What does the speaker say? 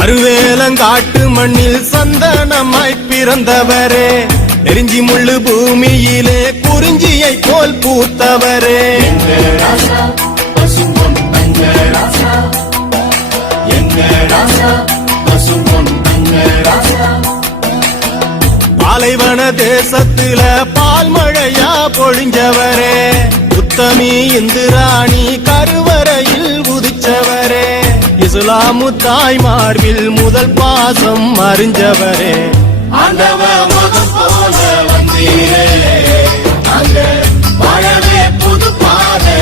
கருவேலங்காட்டு மண்ணில் சந்தனமாய் பிறந்தவரே, நெருஞ்சி முள்ளு பூமியிலே குறிஞ்சியை போல் பூத்தவரே. பாலைவன தேசத்துல பால் மழையா பொழிஞ்சவரே, உத்தமி இந்திராணி கருவறையில் உதிச்சவரே, இஸ்லாமு தாய் மார்பில் முதல் பாசம் அறிஞ்சவரே. ஆண்டவ மகன் போல வந்தீரே, வாழவே புது பாதை